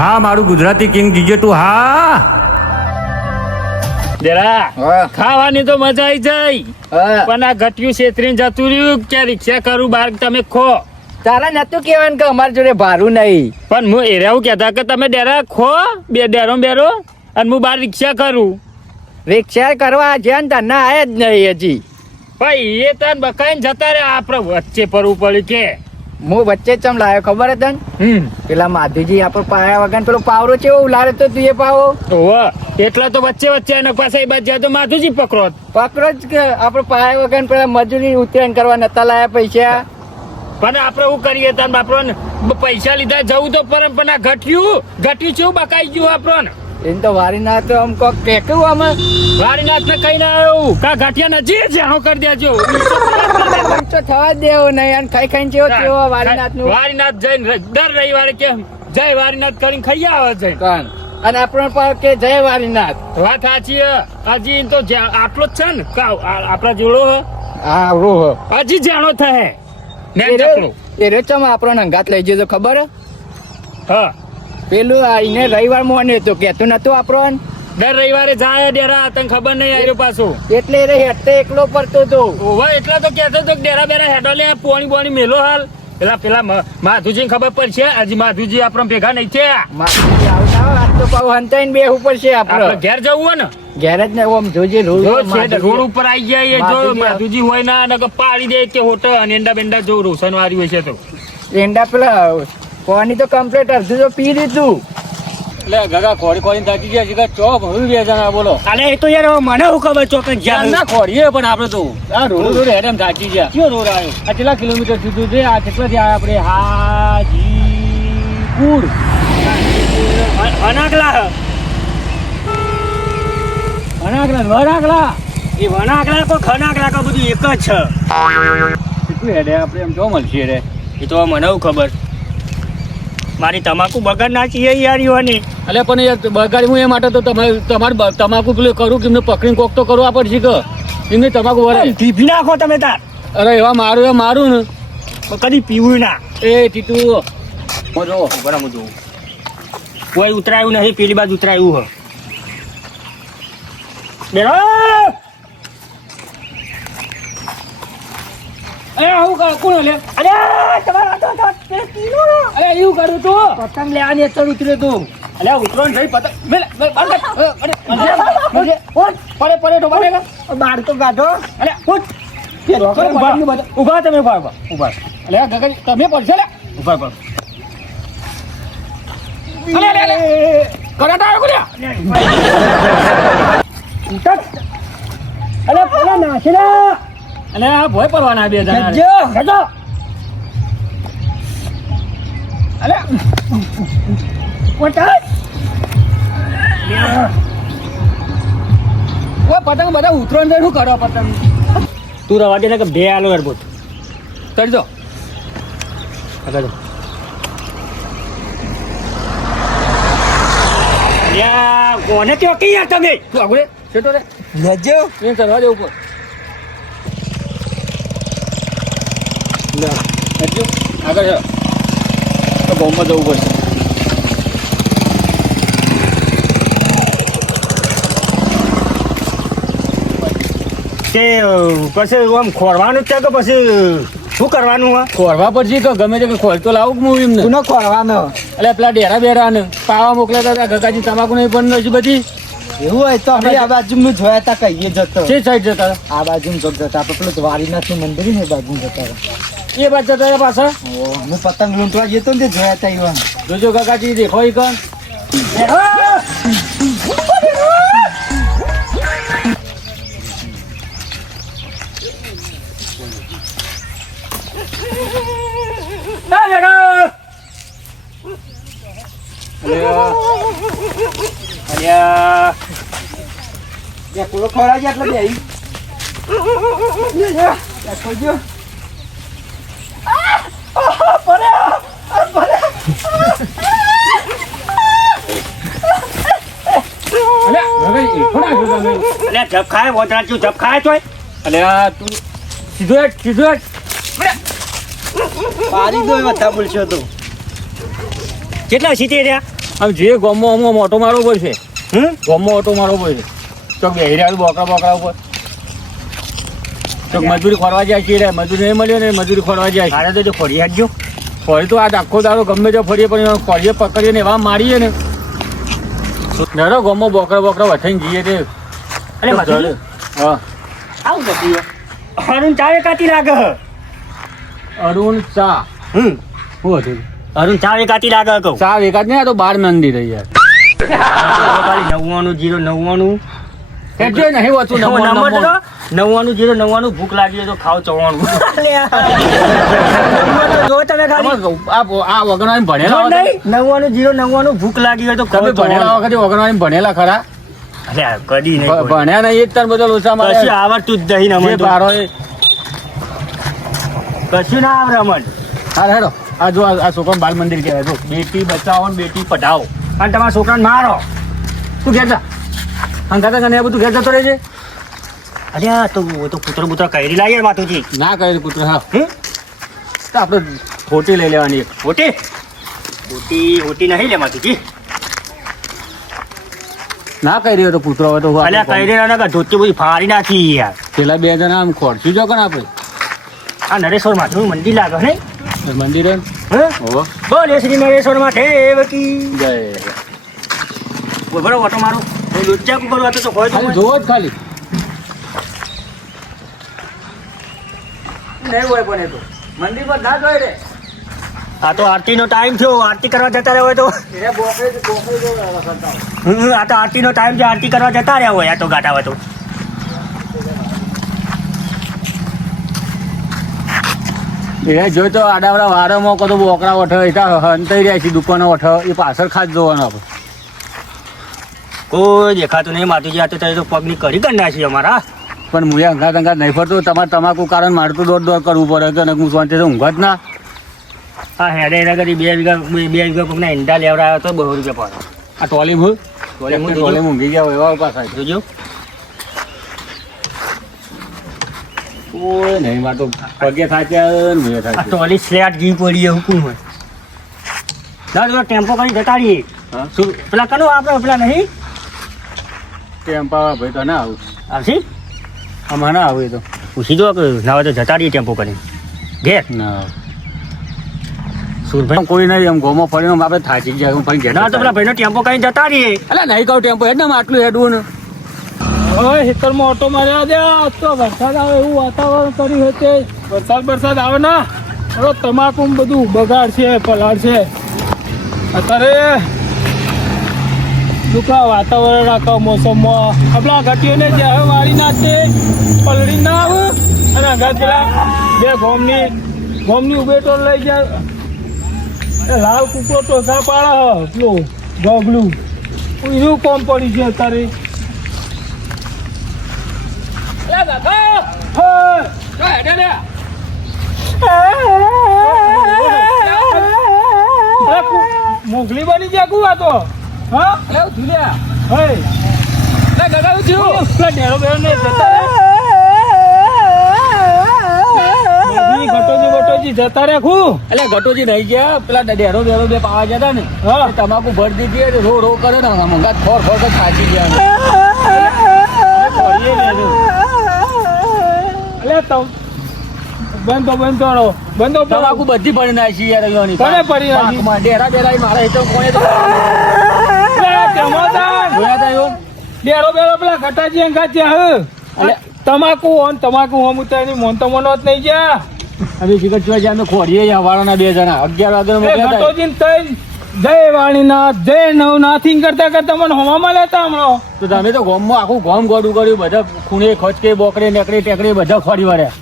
હા મારું Gujarati king GJ તું હા દેરા હા. ખાવાની તો મજા આવી જાય હા. પણ આ ઘટ્યું છેતરીને જતું રહ્યું કે રિક્ષા કરું બાર તમે ખો તારા નતું કેવાનું કે અમારી જોડે ભારું નહીં. પણ હું એરા એવું કહેતા કે તમે ડેરા ખો બે ડેરો બેરો અને હું બાર રિક્ષા કરું રિક્ષા કરવા જ્યાં તને આયા જ નહીં હજી. ભાઈ એ તાર બકાઈને જતા રે આપણે વચ્ચે પડવું પડ્યું કે હું વચ્ચે ચમ લાવ્યો ખબર હતા ને? પેલા માધુજી આપણે પાયા વગર પેલો પાવરો છે એવું લારે તો તું એ પાવો ઓવા એટલા તો વચ્ચે વચ્ચે એના પાસે એ બાજુ જાય તો માધુજી પકડો પકડો જ કે આપણે પાયા વગર પેલા મજૂરી ઉતરાણ કરવા નતા લાયા પૈસા. પણ આપણે શું કરીએ તાર બાપરો પૈસા લીધા જવું તો પરમ પણ આ ઘટ્યું શું બકાઈ ગયું આપણો ને એને તો વારી ના તો આમ કોક કેકું અમે વારીનાથ ને કઈ ના આવ્યું કા ઘાટિયા નજી જાણો કરી દેજો તો થવા જ દેવો નહીં અને ખાઈ ખાઈને જેવો તેવો વારીનાથ નું વારીનાથ જઈને દર રવિવારે કેમ જય વારીનાથ કરીને ખાઈ આવે જઈને કાન અને આપણો પાવ કે જય વારીનાથ. વાત સાચી હજી તો આટલો જ છે ને આપડા જોડો હા રોહ હજી જાણો થાય ને ચકલો એ રેચમ આપણો અંગાત લઈ જજો ખબર હે? હા પેલું આઈને રવિવાર મોને તો કેતો નતો આપણો દર રવિવારે જાય ડેરા તને ખબર નહીં આવ્યો પાછો એટલે રે હેઠે એકલો પડતો તો ઓવા એટલા તો કહેતો તો કે ડેરા બેરા હેડો લે પોણી બોણી મેલો હાલ પેલા માધુજી ખબર પડશે હજી માધુજી આપણે ભેગા નહીં થયા માથુજી આવતા હોય, આજ તો પાવ હંતાઈને બેહવું પડશે આપણે આપણે ઘેર જવું હોય ને ઘેર જ ને ઓમ જોજે જો રોડ છે રોડ ઉપર આવી જાય એ જો માધુજી માધુજી હોય ના નકર પાડી દે કે હોટલ અને એંડા બેંડા જો રોશન વાળી હોય છે તો એંડા પેલા પાણી તો કમ્પ્લીટ અડધું તો પી લીધું. એટલે ગગા ખોડી ખોડીને થાકી ગયા છે ચો ભરું બે જણા બોલો અલે એ તો યાર મને હું ખબર ચોક ના ખોડીએ પણ આપણે તો આ રોડ રોડ હેડમ થાકી ગયા કયો રોડ આવ્યો આ કેટલા કિલોમીટર સુધી છે આ કેટલા થયા આપણે હાજીપુર અનાગલા વણાકલા વણાકલા એ વણાગલા કો ખનાગલા કો બધું એક જ છે કેટલું હેડે આપણે એમ જો મળશે રે એ તો મને હું ખબર મારી તમાકુ બગાડ નાખી યાર યુવાની એટલે પણ યાર બગાડી હું એ માટે તો તમારે તમાકુ પેલું કરું કે એમને પકડીને કોક તો કરવું પડશે કે એમને તમાકુ વળે પીપી નાખો તમે તાર અરે એવા મારું ને પણ કદી પીવું ના એ ટીટુ જો બરાબર જો કોઈ ઉતરાયું નહીં પેલી બાજુ ઉતરાયું હ બેરો અરે આવું કોણ લે અરે તમારા તો પીલો અરે એવું કરું તો પતંગ લેવાની અત્તર ઉતર્યો તું અલે ઉતરો ને ભાઈ પતંગ પડે તો પડે બાર તો ગાધો અલે ઉભા તમે ઉભા અલે ગગન તમે પડશે લે ઉભા પર અલે કરાટા આવ્યો અલે પેલા નાખી દે અલે આ ભોય પડવાના બે જણા ગજો અલે કોટા ઓ પતંગ બધા ઉતરો ને શું કરો પતંગ તું રવા દે ને કે બે આલો એરબોટ કરજો આગળ યા કોને त्यो કે યાર તમે તું આગળ છેટો રે લેજો એ કરવા દે ઉપર લે હજુ આગળ જાઓ તો બોમ્બમાં જવું પડશે કે પછી આમ ખોરવાનું છે કે પછી શું કરવાનું હા ખોરવા પડશે કે ગમે તે કે ખોલ તો લાવું હું એમને તું ન ખોરવાનો એટલે પેલા ડેરા બેરા ને પાવા મોકલ્યા હતા ગગાજી તમાકુ નહીં પણ નથી બધી એવું હોય તો આપણે આ બાજુ નું જોયા તા કહીએ જતો છે સાઈડ જતા આ બાજુ જોગ જતા આપણે પેલું દ્વારીનાથ નું મંદિર ને એ બાજુ જતા હતા. એ બાદ જતા રહ્યા પાછા હું પતંગ લૂંટવા જતો ને તે જોયા તા એવા જોજો ગગાજી દેખો ઈ કણ પૂરો ખોરાક એટલે બે ખોજો અલે જપ ખાય વોટરા તું જપ ખાય તોય અલે આ તું સીધો હેડ પારી દો બધા બોલશો તો કેટલા સીટે રહ્યા આમ જે ગામમાં આમ ઓટો મારવો પડશે. ગામમાં ઓટો મારવો પડશે. ચોક બેહી રહ્યા બોકરા ઉપર. ચોક મજૂરી ખોરવા જાય છે રે, મજૂરી નહીં મળ્યો ને મજૂરી ખોરવા જાય છે. મારે તો ફરી આપજો. ફરી તો આજ આખો દાડો ગમે તે ફરીએ પણ ફરીએ પકડીએ ને એવા મારીએ ને નરો ગામમાં બોકરા વથાઈને જઈએ તે. અરે મજૂરી હા આવું નથી અરુણ ચાવે કાતી લાગે અરુણ ચા હમ શું હતું? અરુણ ચાવે કાતી લાગે કહું ચા એકાદ નહીં, આ તો બાર મંદિર રહી યાર. 99 એટલે નહીં હોતું નંબર 99 ભૂખ લાગી હોય તો ખાવ 94 જો તમે ખાલી આ વગરવાળી ભણેલા વખતે 99 ભૂખ લાગી હોય તો તમે ભણેલા વખતે વગરવાળી ભણેલા ખરા? અરે કદી નહીં ભણ્યા નહીં એ જ તાર બધા લોચા મારે. કશું આવડતું જ નહીં જે અમને તો. બારો એ કશું ના આવડે અમને હાર હેડો આ જો આ છોકરા બાલ મંદિર કહેવાય. જો બેટી બચાવો ને બેટી પઢાઓ. અને તમારા છોકરાને મારો તું ઘેર જા અંગાતા કને બધું ઘેર જતો રહેજે. અરે આ તો કૂતરો બૂતરો કરી લાગે માતુજી ના કહે પુત્ર હા તો આપણે ખોટી લઈ લેવાની એક. હોટી નહીં લે માતુજી ના કહી રહ્યો તો પુત્ર હવે તો અલ્યા કરી રહ્યા ધોતી બધી ફાડી નાખી યાર પેલા બે જણા આમ ખોરશી જો કણ આપણે આ નરેશ્વર માથું મંદિર લાગે ને મંદિરે હોવો બોલે શ્રી નરેશ્વર માથે કી જય. બરોબર ઓટો મારો લુચ્ચા કુકર વાતો તો હોય ખાલી જોવો જ ખાલી નહીં હોય પણ એ તો મંદિર પર ના જોઈ રે. આ તો આરતીનો ટાઈમ થયો આરતી કરવા જતા રહ્યા હોય તો એ બોકરી જો કરતા આ તો આરતીનો ટાઈમ છે આરતી કરવા જતા રહ્યા હોય આ તો ગાટા હોય તો એ જોઈ તો આડાવડા વારામાં કદો બોકરા વઠ હંતાઈ રહ્યા છે દુકાનો વઠ એ પાછળ ખાસ જોવાનું આપણે. કોઈ દેખાતું નહીં માતુજી આ તો તારી તો પગની કરી ગંડા છે અમારા પણ મુએ અંગાત નહીં ફરતો. તમારે તમાકુ કારણ મારે તો દોડ કરવું પડે કે હું શાંતિ તો ઊંઘ જ ના. હા હેડે એના કરી 2 વીઘા પગના ઈંડા લેવડાવ્યા તો 200 રૂપિયા પડે આ ટોલીમ હું ટોલીમ ઊંઘી ગયા હોય એવા પાછા જોજો કોઈ નહીં મારે તો પગે થાચ્યા ને મુએ આ થાચ્યા. ટોલી સ્લેટ ઘી પડી એ હુકુમ હોય દાદા ટેમ્પો કરી જતા રહીએ હા શું પેલા કનો આપણે પેલા નહીં ટેમ્પા ભાઈ તો ના આવું આવશે આમાં ના આવું એ તો પૂછી દો કે ના હોય તો જતા રહીએ ટેમ્પો કરી ઘેર ના સુરભાઈ કોઈ નહીં એમ ગોમાં ફરીને આપણે થાચી ગયા હું ફરી ના તો પેલા ભાઈનો ટેમ્પો કરીને જતા રહીએ અલા નહીં કહું ટેમ્પો હેડ ને આટલું હેડવું ને હવે ખેતરમાં ઓટો માર્યા દે આજ તો વરસાદ આવે એવું વાતાવરણ કર્યું છે વરસાદ આવે ના હવે તમાકુ બધું બગાડ છે પલાળ છે અત્યારે દુખા વાતાવરણ રાખો મોસમમાં આપણા ઘટીઓને જે હવે વાળી નાખે પલળી ના આવે અને આગળ પેલા બે ગોમની ઉભેટો લઈ જાય એ લાલ કૂકરો ટોસા પાડે પેલું ગગલું એનું કોમ પડી છે અત્યારે મોગલી બની ગયા કુવા તો હા ગટોજી જતા રાખું એટલે ગટોજી નહીં ગયા પેલા ડેરો બે પાવા જતા ને હા. એ તમાકુ ભરી દીધી રો કરે ને મંગા ખોર તો થાચી ગયા બંધો તમાકુ બધી પડી નાખી યાર અહીંયાની. કોને પડી નાખી? પાકમાં ડેરા મારા હેઠળ કોણે તો જોયા તા એવું? ડેરો પેલા ઘટાજી અંગા છે અલે. તમાકુ હોન તમાકુ હોમ ઉતારી મોન તો મનો જ નહીં ગયા અમે શિખર જોવા જ્યાં અમે ખોડીએ જ્યાં વાળાના 2 જણા 11 વાગે મોકલ્યા હતા. ઘટોજી જય વાણીનાથ જય નવનાથિંગ કરતા મને હોવામાં લેતા હમણાં તો તમે તો ગામમાં આખું ગામ ગોડું કર્યું બધા ખૂણે ખચકે બોકડે નેકડે ટેકડે બધા ખોડી વાળ્યા.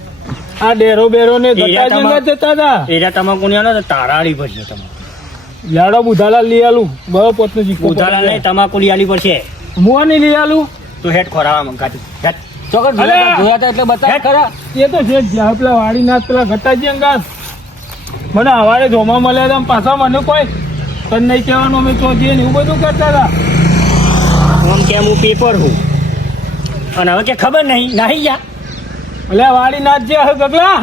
આ ડેરો બેરો ને એરિયા ઘટાજી અંગા જતા હતા એરિયા તમાકુ નહીં આવે તો તારાડી પડશે તમારે લાડો બુધાલાલ લઈ આલું બરો પોતનો જીકો ઉધારા નહીં તમાકુ લઈ આલી પડશે મુવા નહીં લઈ આલું તું હેઠ ખોરાવા મંગાતી હેઠ ચોકર જોયા હતા એટલે બતાવ્યા ખરા. એ તો છે જ્યાં પેલા વાડીનાથ પેલા ઘટાજી અંગા મને હવારે જોમાં મળ્યા હતા પાછા મને કોઈ તને નહીં કહેવાનું અમે તો જઈએ ને એવું બધું કરતા હતા આમ કેમ હું પેપર હું અને હવે કે ખબર નહીં નાહી ગયા એટલે વાડીનાથ જે હે ગગલા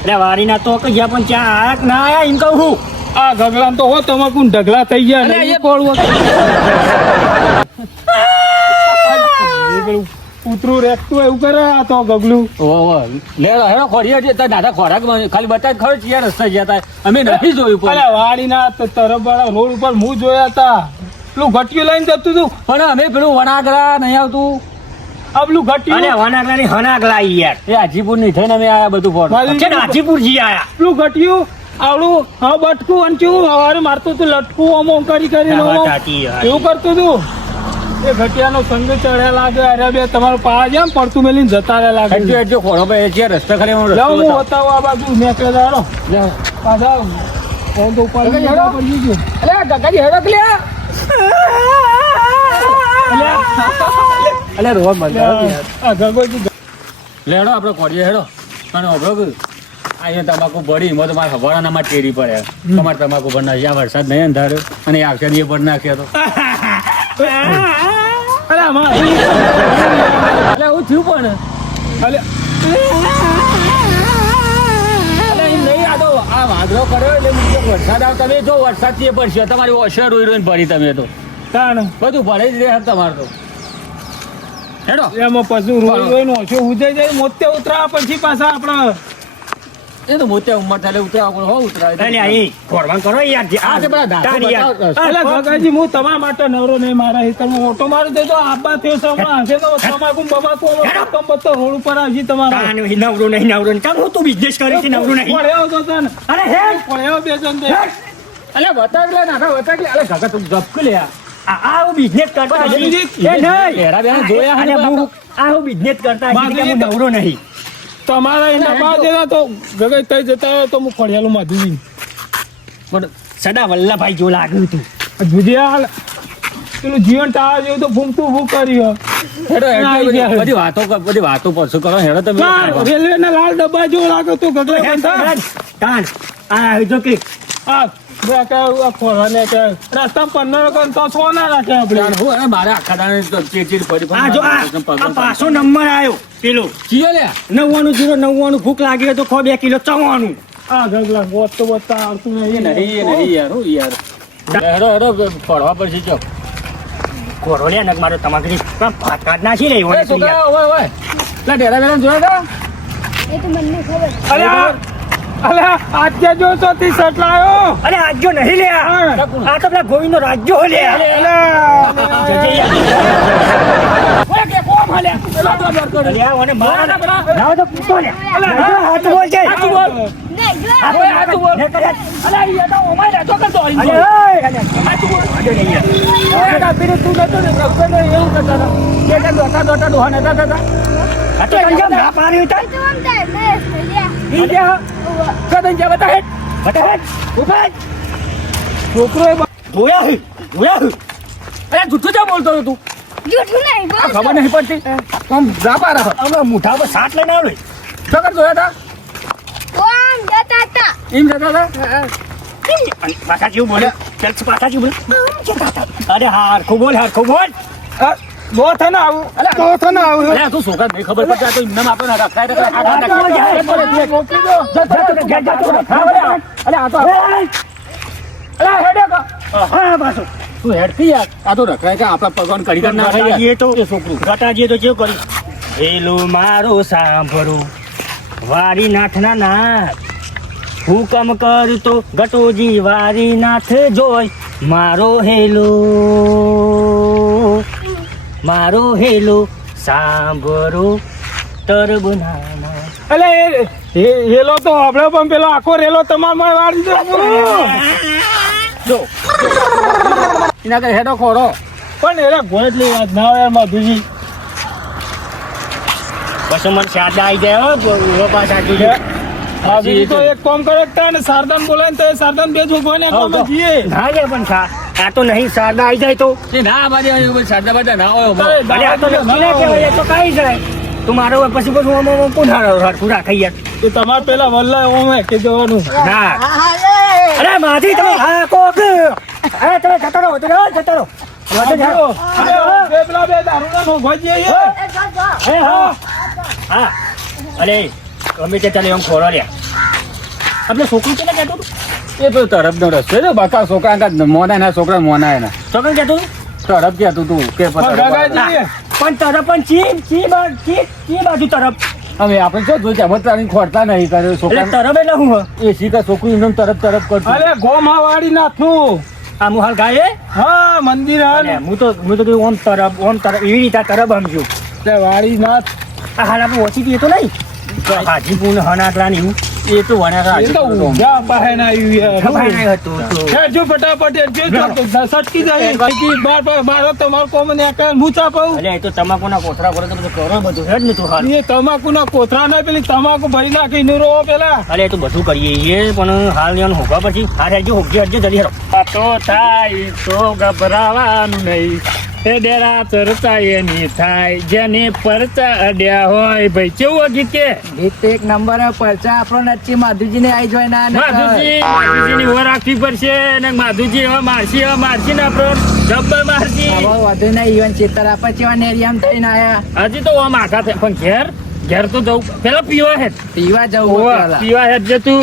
એટલે વારીના તો કે જ્યાં પણ ત્યાં આયા કે ના આયા એમ કહું હું આ ગગલા તો હો તમાકુ ઢગલા થઈ ગયા અરે, ને એ- એ કોળવો. એ પેલું કૂતરું રેખતું હોય એવું કરે આ તો ગગલું. હેડો ખોરીએ છીએ તાર દાદા ખોરાક ખાલી બતાય ખરો ક્યાં રસ્તા ગયા તા અમે નથી જોયું પણ. અલ્યા વાડીના તરફ વાળા રોડ ઉપર હું જોયા હતા પેલું ઘટિયું લઈને જતું હતું. પણ અમે પેલું વણાગરા નહીં આવતું આ પેલું ઘટિયું એ હાજીપુર ની થઈને અમે આયા બધું ફોન પેલું ઘટિયું આવડું હા બટકું અંચું હવારે મારતું હતું લટકું ઓમ ઓમ કરીને ઓમ ઓમ. એવું કરતું હતું. એ ઘટિયાનો સંગ ચડ્યા લાગે અરે બે તમારો પા જેમ પડતું મેલીને જતા રહ્યા લાગે. હજુ ખોરો ભાઈ જે રસ્તા ખરે જાઓ હું બતાવું આ બાજુ નીકળે દાડો પાછા ફોન તો ઉપર પડી ગયું. અલે ગગાજી હેડો કે લે અલે રોવા મત આ ગગોજી લેડો આપડે ખોરીએ હેડો અને ઓબળો અહીંયા તમાકુ પડી એમાં તો મારા હવાડાના માં ટેરી પડે તમારે તમાકુ ભર નાખી આ વરસાદ નહીં અંધાર્યો અને એ આવશે એ ભર નાખ્યો તો અરે આમાં એટલે એવું થયું પણ અલે અલે એમ નહીં આ તો આ વાંદરો કર્યો એટલે મુખ્ય વરસાદ આવે તમે જો વરસાદ થી પડશે તમારી ઓછર રોઈ રોઈને ભરી તમે તો તાણ બધું ભરે જ રહે તમારે તો હેડો એમાં પછી રોઈ રોઈને ઓછો ઉજાઈ જાય મોતે ઉતરા પછી પાછા આપણા એ તો મોટી ઉંમર થાય ઉતરાવ હો ઉતરાય આ તે બધા ધાતો બતાવો. અલે ગગાજી હું તમારા માટે નવરો નહીં મારા હિતરમાં ઓટો મારી દેજો આબા થયો સમા હશે તો તમાકુ બબાકુ કમ બતો રોડ ઉપર આવજી તમારા પડ્યો તો તને પડ્યો બે જણ બે અલે બતાવી લે નાખા બતાવી લે અલે કાકા તું ગપક લે લેરા બેના જોયા હે બાજુજી તમારા એના બા દેવા તો ગગઈ તઈ જતા હોય તો હું ફળિયાલું માધુજી ભુજિયા પેલું જીવન ટાળા જેવું તો ફૂંકતું ફૂંક કર્યું હેડો આવી હેડો ગયા. બધી વાતો પરસું કરો હેડો તમે રેલવે ના લાલ ડબ્બા જેવો લાગે તો ગગઈ ખોરવાને કે રસ્તા પંદર તો સોના રાખે આપણે હું મારે આખા દાડે તો ચીડ પડી પાછો નંબર આવ્યો પેલો ચીયો લે 99 ભૂખ લાગી હોય તો ખો 2 કિલો ચવાણું આ ગગલા ગોત તો બતા આવતું એ નહીં નહીં યાર હું યાર હેડો હેડો પડવા પડશે ચો કોરોલિયા નગ મારો તમાકરી ભાત કાઢ નાખી લે ઓય છોકરા ઓય ઓય લા ડેરા બેરા જોયા એ તો મને ખબર અરે અલે આજે જો તો તી શર્ટ લાયો અરે આજ્યો નહીં લે આ તો પેલા ગોવિંદ નો રાજ્યો લે લાવો તો પૂછો લે હાથ બોલ છે નહીં જો ના પાડ્યું તો આમ થાય બસ લ્યા છોકરો અરે જૂઠું ચા બોલતો હતો તું જૂઠું નહીં બોલ ખબર નહીં પડતી આમ જાપા રાખો હમણાં મુઠા પર સાટ લઈને આવ્યો છોકર જોયા તા તો આમ જતા હતા એમ જતા હતા પાછા જેવું બોલે ચાલ પાછા જેવું બોલે અરે હારખું બોલ બહુ થને આવું બહુ થને આવું અરે તું છોકરા નહીં ખબર પડતી આ તો એમને આપણે રખાય મોકલી દો હા પાછો તું હેડતી યાર આ તો રખાય કે આપણા પગવાન કરી કર ના ગટાજીએ તો એ છોકરું ગટાજીએ તો કેવું કર્યું પેલું મારો સાંભળો વારી નાથના નાથ હુકમ કરતો ગટોજી વારી નાથ જોય મારો હેલો સાંભળો તરબનાના અલે રેલો તો આપણે પણ પેલો આખો રેલો તમારે વાળી દો એના કઈ હેડો ખોરો પણ એરા ગોળટલી વાત ના હોય માધુજી બસ મને સાદા આવી જાય હો પાછા જોઈએ આ બીજું તો એક કામ કરે ને શારદાન બોલાય તો શારદાન બે જોગવાને કામ જીએ ના જાય પણ આ તો નહીં સાદા આવી જાય તો એ ના મારી સાદા બાદા ના હોય ભલે આ તો નક્કી ના કહેવાય એ તો કાંઈ જાય તું મારો હોય પછી બધું આમ પુનઃ પૂરા ખાઈ જાય તો તમારે પેલા વલ્લા ઓમે કે જવાનું ના અરે માથી તમે હા કોક અરે તમે જતો રહો પેલા બે દારૂના મોઘો જઈએ હા અરે ગમે તે ચાલે એમ ખોરો લ્યા આપણે છોકરું પેલા કહેતો હતું એ તો તરફનો રસ્તો છે બાકા છોકરા મોના એના છોકરા મોના એના છોકરા કહેતું તરફ કહેતું તું કે ગગાજી પણ તરફ પણ ચી બાજુ તરફ હવે આપણે શું જોઈ ચમત્કારી ખોરતા નહીં કરે એટલે છોકરા તરફ એટલે હું એ શીખા છોકરી એમ તરફ કરતું અરે ગોમા વાળી નાથનું આ મુહાલ ગાય હા મંદિર હા ને. હું તો કીધું ઓમ તરફ એવી રીતે તરફ સમજુ તે વાળી નાથ આ હાલ આપણે ઓછી પીએ તો નહીં હાજીપુર ને હનાકલા ને એવું એ તો વણ્યા એ તો ઊંઝા બહાને આવ્યું યાર. ખબર નહીં હતું તો. હેડજો ફટાફટ હેડજો, સટકી જાય બાકી બાર તમારો કોમ ને આકા મૂચા પાઉં એટલે એ તો તમાકુના કોથળા કરો તો બધું કરો બધું હેડ ને તું હાલ એ તમાકુના કોથળા ના પેલી તમાકુ ભરી નાખી નો રો પેલા અલે એ તો બધું કરીએ એ પણ હાલ એનું હોગા પછી હાલ હેડજો હોગજે જલ્દી હેડો આ તો થાય તો ગભરાવાનું નહીં એ ડેરા ચર્ચા એની થાય જેને પરચા અડ્યા હોય ભાઈ કેવું ગીત કે ગીત એક નંબર પરચા આપણો નચ્ચી માધુજી ને આવી જોઈ ના માધુજીની ઓર રાખવી પડશે અને માધુજી હવે મારશી ને આપણો જબ્બર મારશી વધુ નહીં ઈવન ચેતર આપે છે નેરિયામ થઈને આયા હજી તો આમ આઘા થાય પણ ઘેર તો જવું પેલા પીવા હેડ પીવા જવું પેલા. પીવા હેડ જે તું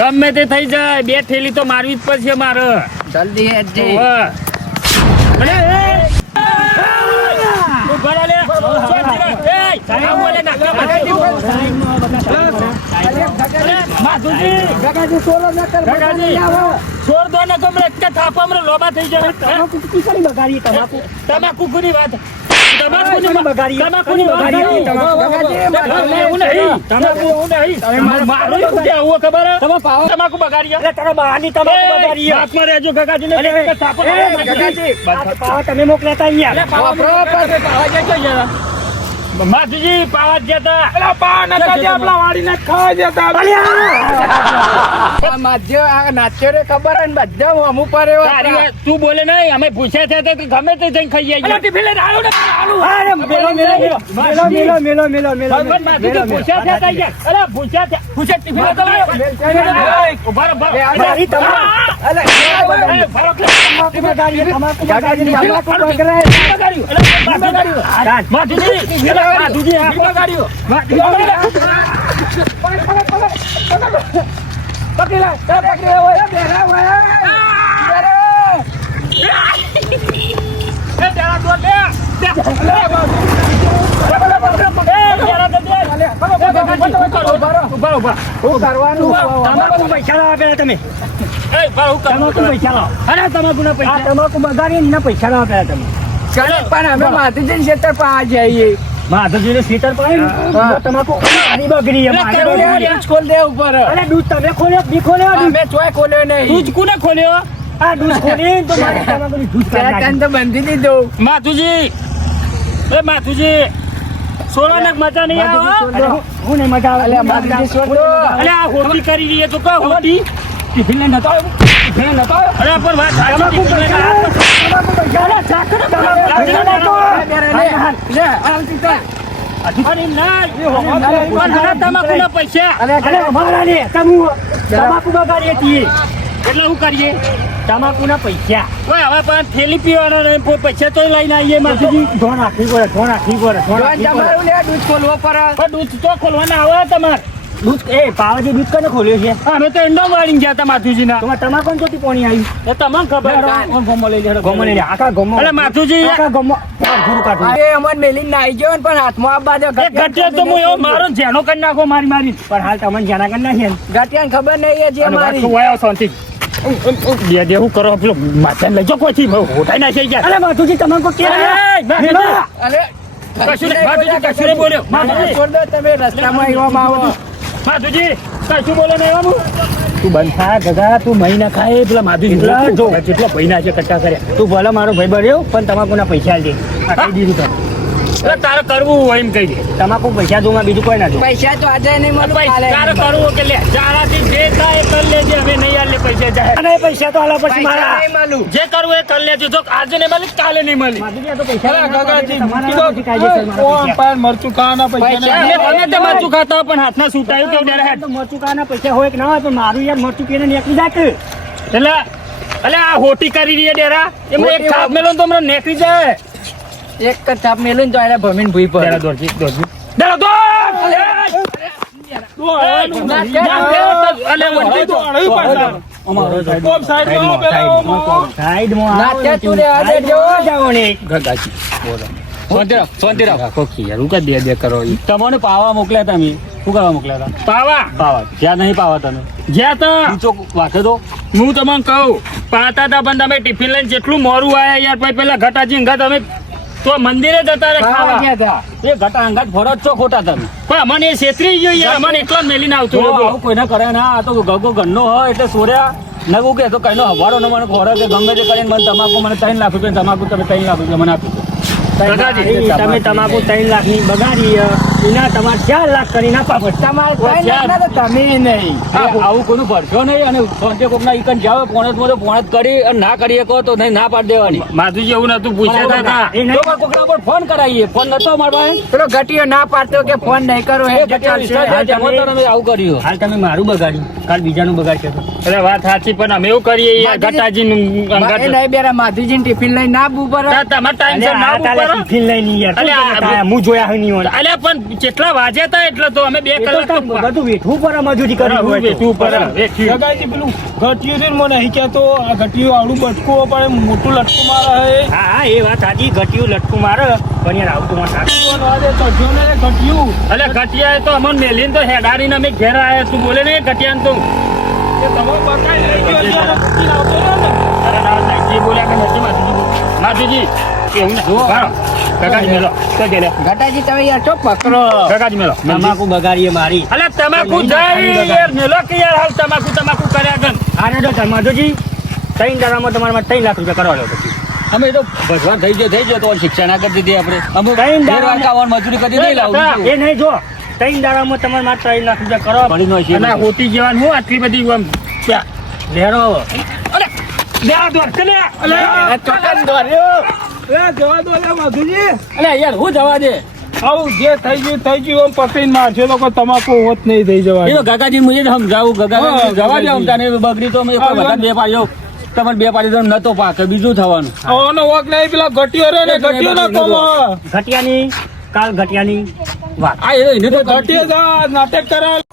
ગમે તે થઈ જાય 2 થેલી તો મારવી જ પડશે મારે જલ્દી હેડજે. અરે ઉભા રહો લે. એ, સાહેબ બોલે નાકા માધુજી ગગાજી સોલો ન કર, ગગાજી. છોડ દો ને ગમે એક થાપામાં લોબા થઈ જાય તમાકુની વાત તમાકુની બગાડી એવું નહીં મારું એવું કેવું ખબર હે? તમાકુ બગાડી હાથમાં રહેજો ગગાજીને થાપો તમે મોકલાતા અહીંયા વાપરો પર પાવા જજો જરા. માધુજી પાવા જ જતા પેલા પા નતા જે આપલા વાળીને ખાવા જતા આ માધ્ય આ નાચ્યો રે ખબર હે ને બધા અમુ પર એવો તારી વાત તું બોલે નહીં અમે પૂછ્યા થયા તો ગમે તે જઈને ખાઈ આવીએ. ટિફિન લઈને આલો ને અરે મેલો માધુજી પૂછ્યા થયા તા યાર. અરે પૂછ્યા ટિફિન લેતો આવ્યો. ઉભા રહો, ઉભા રહો. મારી તમાકુ અલે એ, ફરો કે તમાકુ બગાડી તમાકુ ગગાજી તમાકુ બગડાય. માધુજી માધુજી આ બગાડ્યો. પકડી લે, પકડી લે, ઓય બેરા ઓય. એ જરા દોડ દે. હું કરવાનું તમાકુ પૈસા લાવો પેલા તમે તમાકુ પૈસા લાવો અરે તમાકુના આ પૈસા તમાકુ બગાડી એના પૈસા લાવો પેલા તમે કરે પણ અમે માધુજી ક્ષેત્ર પર આ જઈએ. માધવજીને સીતર પાડી તમાકુ મારી બગડી છે, મારી બગડી છે. દૂધ ખોલ દે ઉપર. અરે દૂધ તમે ખોલ્યો બી ખોલ્યો અમે ચોય ખોલ્યો નહીં. તું જ કોને ખોલ્યો? આ દૂધ ખોલી તો મારી તમાકુની દૂધ કાઢી નાખી. તને તો બંધી દીધું. માધુજી એ માધુજી સોળા ને મજા નહીં આવે હો? અરે હું નહીં મજા આવે અલ્યા માધુજી છોડ દો. અરે આ હોટી કરી રહી છે તો કા હોટી? ટિફિન લઈને નતો આવ્યો ટિફિન નતો આવ્યો અરે પણ વાત સાચી તમાકુ છે. પૈસા તમાકુ પૈસા અરે ચાકર તમાકુ લે, લે, આલતી તા. અરે ના પણ હરા તમાકુના પૈસા અરે અમારા ને તમાકુ બગાડીએ છીએ એટલે શું કરીએ? તમાકુના પૈસા ઓય હવે પણ થેલી પીવાનો નહીં, કોઈ પૈસા તો લઈને આવીએ માધુજી. ધોન રાખવી પડે ધોન રાખવી પડે ધોન જોન રાખવી પડે તમારું લે, દૂધ ખોલવો પડે. પણ દૂધ તો ખોલવાના આવે તમારે. દૂધ એ પાવાજી દૂધ કને ખોલ્યો છે અમે તો એંડો વાળીને ગયા હતા માધુજીના. તમારે તમાકુ ચોથી પોણી આવી એ તમને ખબર ગોમો લઈ લે ગોમો લઈ લે આખા ગોમો અરે માધુજી આખા ગોમો ગુરુ કાઢું એ અમર મેલીને નાઈ ગયો ને પણ હાથમાં આ બાજુ એ ગટિયા તો હું એવો મારો જેનો કરી નાખો મારી મારી. પણ હાલ તમને જાના કરી નાખીએ ને ગાંઠિયાને ખબર નહીં એ જે અને મારી. પાછું વાયો શાંતિ. બે દેવું કરો પેલો માથાને લઈ જાઓ કોઈથી હોટાઈ નાખી ગયા. અરે માધુજી તમાકુ કે એ, માધુજી. અરે કશું નહીં, માધુજી, કશું નહીં બોલ્યો. માધુજી. છોડ દો તમે રસ્તામાં આવ્યા આવો. માધુજી કશું બોલે નહીં બાબુ. તું બંધ થા ગગા તું મહી ના ખાય પેલા માધુજી જો કેટલા પૈના છે કટ્ટા કર્યા. તું ભલે મારો ભાઈ બન્યો પણ તમાકુના પૈસા આલજે આ કહી દીધું તને એટલે તારે કરવું હોય એમ કહી દે. તમાકુ પૈસા દઉં બીજું કોઈ ના દઉં પૈસા તો આજે નહીં મળે, કાલે તારે નહીં મળે. કરવું કે લે જારાથી જે થાય એ કરી લેજે. અમે નહીં આલે પૈસા જાય. અને પૈસા તો આલા પછી પૈસા મારા નહીં મળું. જે કરવું એ કરી લેજો. જો આજે નહીં મળી કાલે નહીં મળી. માધુજી આ તો પૈસા અરે લેવા ગગાજી તમારા કીધો, નથી કાયદેસર મારા કોણ પૈસા. પાર મરચું ખાવાના પૈસા પૈસા નહીં. અમે ગમે તે મરચું ખાતા હોય પણ હાથના છૂટાયું કેવું ડરે હેડ. તો મરચું કાના પૈસા હોય કે ના હોય પણ મારું યાર મરચું પીને નીકળી જાય એટલે એટલે આ હોટી કરી રહી છે ડેરા એમાં એક હોટી થાપ મેલો ને તો હમણાં નીકળી જાય. એક જ થાપ મેલું ને તો એને ભમીને ભૂઈ પર. ડેરા દોડજી દોડજી. ડેરા દોડ! તું અલે વંટી તો અડ્યું પાછા. અમારો સાઈડ ઓમ સાઈડમાં આવો પેલા ઓમ આવો. સાઈડમાં ના, આવો ત્યાં ને તું રે, આજે સાઈડમાં જો. જાઓ ને. ગગાજી શાંતિ રાખો રાખો ખીયાર હું કઈ દે કરો ઈ. તમને પાવા મોકલ્યા તમે શું કરવા મોકલ્યા હતા પાવા પાવા જ્યાં નહીં પાવા તમે જ્યાં તો નીચો વાંચો તો હું તમને કહું પાતા હતા પણ તમે ટિફિન લઈને જેટલું મોરું આયા યાર પછી પેલા ઘટાજી અંગા તમે તો મંદિરે જતા રે ખાવા ખાવા ગયા હતા. એ ઘટા અંગાત ફરો જ છો ખોટા તમે પણ અમને એ છેતરી ગયો યાર અમને એકલો જ મેલીને આવતું તો રહ્યું. આવું કોઈને કરે ના આ તો ગગો ઘરનો હોય એટલે સોર્યા નગું કે તો કઈનો હવાડો ને મને ખોરો કે ગમે તે કરીને મને તમાકુ મને 3 લાખ રૂપિયા તમાકુ તમે 3 લાખ રૂપિયા મને આપી દો ગગાજી, તમે તમાકુ 3 લાખની બગાડી એના તમારે 4 લાખ કરીને આપવા પડશે. તમારે કઈ નથી તો તમે નહીં. આવું કોઈનું ભરશો નહીં અને સોંટે કોકના ઈકન જાવ પોણે જ કરી અને ના કરીએ કહો તો નહીં ના પાડી દેવાની માધુજી એવું નતું પૂછ્યા હતા એ નહીં. તો મારે કોકના પર ફોન કરાવીએ ફોન નતો મારા પાસે પેલો ઘટીયો ના પાડતો કે ફોન નહીં કરો એ હે ઘટિયા વિશ્વાસ છે, તેમાં તો તમે આવું કર્યું હાલ તમે મારું બગાડ્યું કાલ બીજાનું બગાડશો તો. એટલે વાત સાચી પણ અમે એવું કરીએ યાર ઘટાજી એ નહીં બેરા માધુજી ટિફિન લઈને ના બુબર તમારે ટાઈમ છે ના કાલે ઉપર ટિફિન લઈને યાર શું અલ્યા, તમે તાયા? હું જોયા હોય નહીં હોય. અલ્યા પણ કેટલા વાગ્યા હતા એટલે તો અમે 2 એ તો કલાક તો બધું વેઠવું પડે મજૂરી કરવી હું હોય તો. બેઠું ઉપર વેઠ્યું. ગગાજી પેલું ઘટિયું છે ને મને અહીં કહેતો આ ઘટિયું આવડું બચકું પડે મોટું લટકું મારે હે હા હા એ વાત સાચી ઘટ્યું લટકું મારે પણ યાર આવું તો માં સાચું. ચઢ્યો ને ઘટિયું અલ્યા ઘટિયાએ તો અમને મેલીને તો હેડારીને અમે ઘેર આયા તું બોલે ને ઘટિયાને તો એ તમારો બકાઈ લઈ ગયો અત્યારે ઘટીને આવતો રહ્યો ને. અરે ના ના, એ બોલ્યા કે નથી માધુજી એવું ને ભારો કાકાજી મેલો તો ગેલે ઘટાજી તમે યાર ચો પકડો. કાકાજી મેલો તમાકુ બગાડીએ મારી. અલ્યા તમાકુ જાય યાર મેલો કે યાર હાલ તમાકુ કર્યા ગન આને તો માધુજી 3 દાડામાં તમારા માટે 3 લાખ રૂપિયા કરવા લો પછી. અમે તો ભગવાન થઈ ગયો તો શિક્ષા ના કરી દીધી આપણે અમે કઈ ઘેર વાળકાવાનું મજૂરી કરી દીધી લાવું એ નહીં જો 3 દાડામાં તમારા માટે 3 લાખ રૂપિયા કરવા પડી નો છે અને હોતી જવાનું હું આટલી બધી આમ લેરો. લે આ દોર કે લે આ ચોકન દોર્યો. એ જવા દો લે માધુજી. અલ્યા યાર હું જવા દે આવું જે થઈ ગયું આમ પકડીને મારશે તો કોઈ તમાકુ હોત નહીં થઈ એ જવા તો ગાગાજી મુજે સમજાવું ગાગાજી હા, જવા દે ગાગાજી. અમતાને બગડી તો અમે હા, વધારે 2 પાડ્યો તમારે 2 પાડી તો નતો પાકે બીજું થવાનું આનો વોક નહીં પેલા ઘટિયો રે ને ઘટિયો ના કોમો ઘટિયાની કાલ ઘટિયાની વાત. આ એને તો ઘટિયો નાટક કરાય